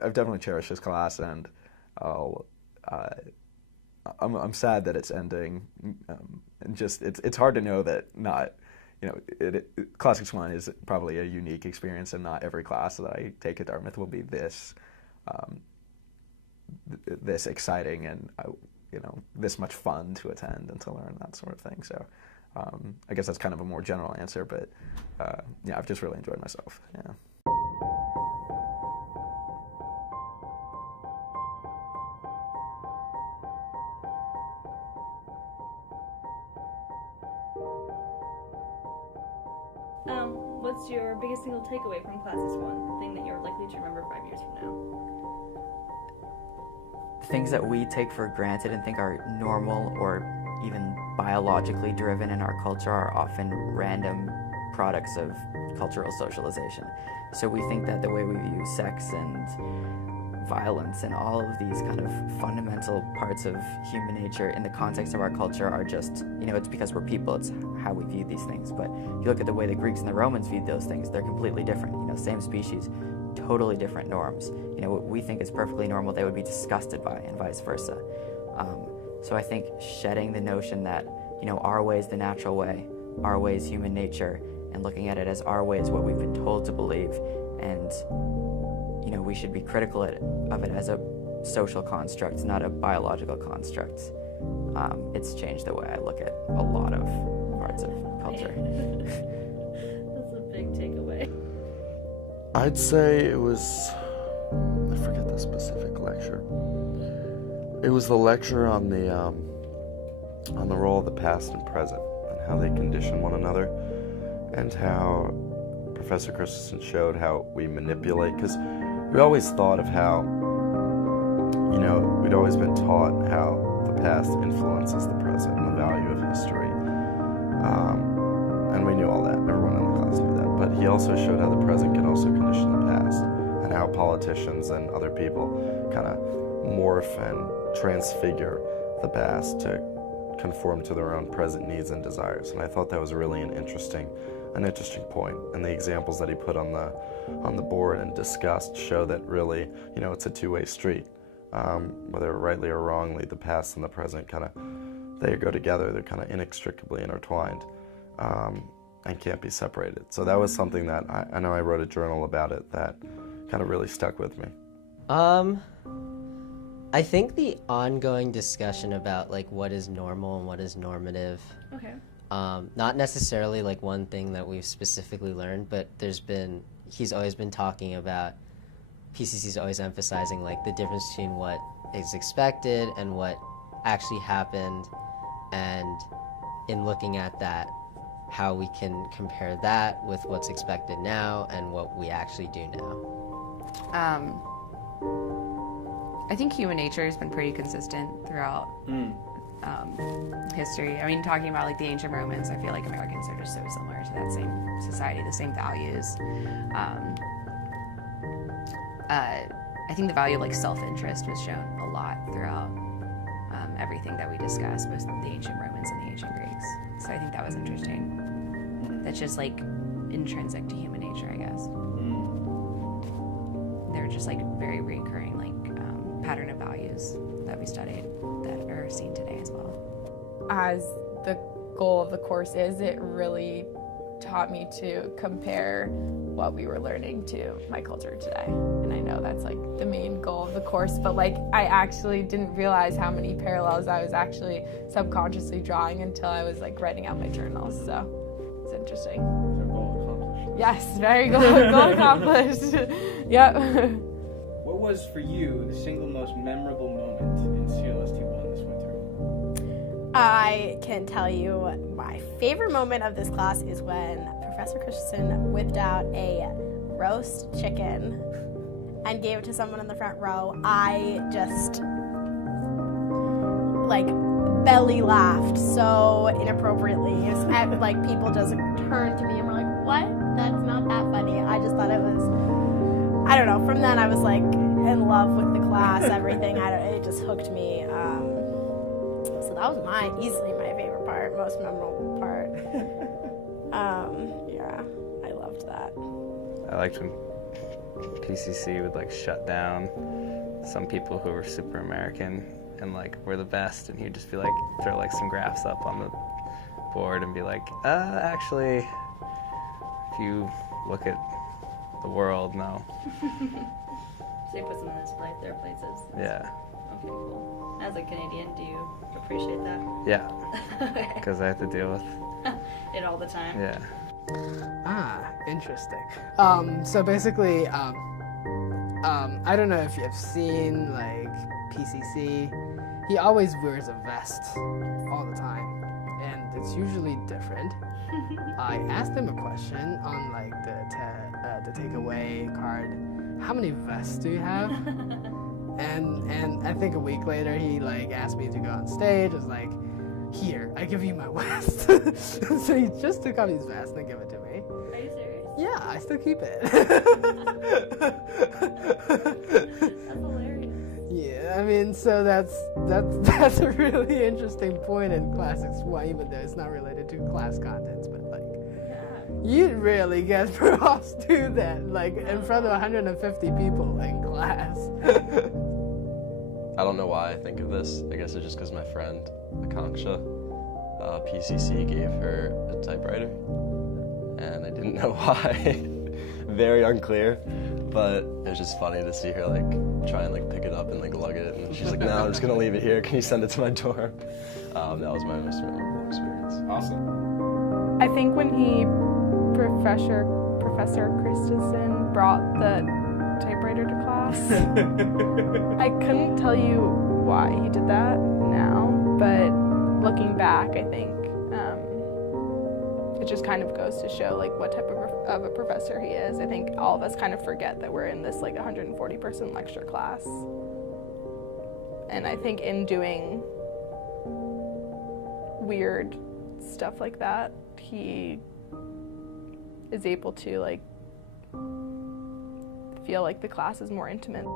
I've definitely cherished this class, and I'll, I'm sad that it's ending. And just it's hard to know that not, Classics 1 is probably a unique experience, and not every class that I take at Dartmouth will be this this exciting and this much fun to attend and to learn, that sort of thing. So I guess that's kind of a more general answer, but yeah, I've just really enjoyed myself. Yeah. What's your biggest single takeaway from Classes 1? The thing that you're likely to remember 5 years from now? Things that we take for granted and think are normal or even biologically driven in our culture are often random products of cultural socialization. So we think that the way we view sex and violence and all of these kind of fundamental parts of human nature in the context of our culture are just, it's because we're people, it's how we view these things. But you look at the way the Greeks and the Romans viewed those things, they're completely different. Same species, totally different norms. What we think is perfectly normal, they would be disgusted by, and vice versa. So I think shedding the notion that, our way is the natural way, our way is human nature, and looking at it as our way is what we've been told to believe, and we should be critical of it as a social construct, not a biological construct. It's changed the way I look at a lot of parts of culture. That's a big takeaway. I'd say it was, I forget the specific lecture. It was the lecture on the role of the past and present and how they condition one another, and how Professor Christensen showed how we manipulate, because we always thought of how, we'd always been taught how the past influences the present and the value of history. And we knew all that. Everyone in the class knew that. But he also showed how the present can also condition the past, and how politicians and other people kind of morph and transfigure the past to conform to their own present needs and desires. And I thought that was really an interesting point. And the examples that he put on the board and discussed show that really, it's a two-way street. Whether rightly or wrongly, the past and the present they go together. They're kind of inextricably intertwined, and can't be separated. So that was something that I know I wrote a journal about it that kind of really stuck with me. I think the ongoing discussion about what is normal and what is normative. Okay. Not necessarily one thing that we've specifically learned, but he's always been talking about, PCC's always emphasizing the difference between what is expected and what actually happened, and in looking at that, how we can compare that with what's expected now and what we actually do now. I think human nature has been pretty consistent throughout history. I mean, talking about the ancient Romans, I feel like Americans are just so similar to that same society, the same values. I think the value of self-interest was shown a lot throughout everything that we discussed, both the ancient Romans and the ancient Greeks. So I think that was interesting. That's just intrinsic to human nature, I guess. They're just very recurring pattern of values that we studied that are seen today as well. As the goal of the course is, it really taught me to compare what we were learning to my culture today. And I know that's the main goal of the course, but I actually didn't realize how many parallels I was actually subconsciously drawing until I was writing out my journals. So it's interesting. So goal accomplished. Yes, very goal accomplished. Yep. What was for you the single most memorable moment in CLST 1 this winter? I can tell you my favorite moment of this class is when Professor Christensen whipped out a roast chicken and gave it to someone in the front row. I just belly laughed so inappropriately. People just turned to me and were like, "What? That's not that funny." I just thought it was, I don't know, from then I was in love with the class, everything. It just hooked me. So that was easily my favorite part, most memorable part. Yeah, I loved that. I liked when PCC would like shut down some people who were super American and like were the best, and he'd just be like throw like some graphs up on the board and be like, actually, if you look at the world, no. So he puts them in their places. Yeah. Okay, cool. As a Canadian, do you appreciate that? Yeah. Okay. Because I have to deal with It all the time. Yeah. Interesting. So basically, I don't know if you've seen like PCC. He always wears a vest all the time, and it's usually different. I asked him a question on like the takeaway card. How many vests do you have? and I think a week later he like asked me to go on stage. I was like, here, I give you my vest. So he just took off his vest and gave it to me. Are you serious? Yeah, I still keep it. That's hilarious. Yeah, I mean, so that's a really interesting point in Classics 1, even though it's not related to class contents, but like, you really get props to that, like in front of 150 people in class. I don't know why I think of this. I guess it's just because my friend, Akanksha, PCC gave her a typewriter, and I didn't know why. Very unclear, but it was just funny to see her like try and like pick it up and like lug it, and she's like, "No, I'm just gonna leave it here. Can you send it to my dorm?" That was my most memorable experience. Awesome. I think when Professor Christensen brought the typewriter to class, I couldn't tell you why he did that now, but looking back, I think it just kind of goes to show like what type of a professor he is. I think all of us kind of forget that we're in this like 140-person lecture class, and I think in doing weird stuff like that, he is able to like feel like the class is more intimate.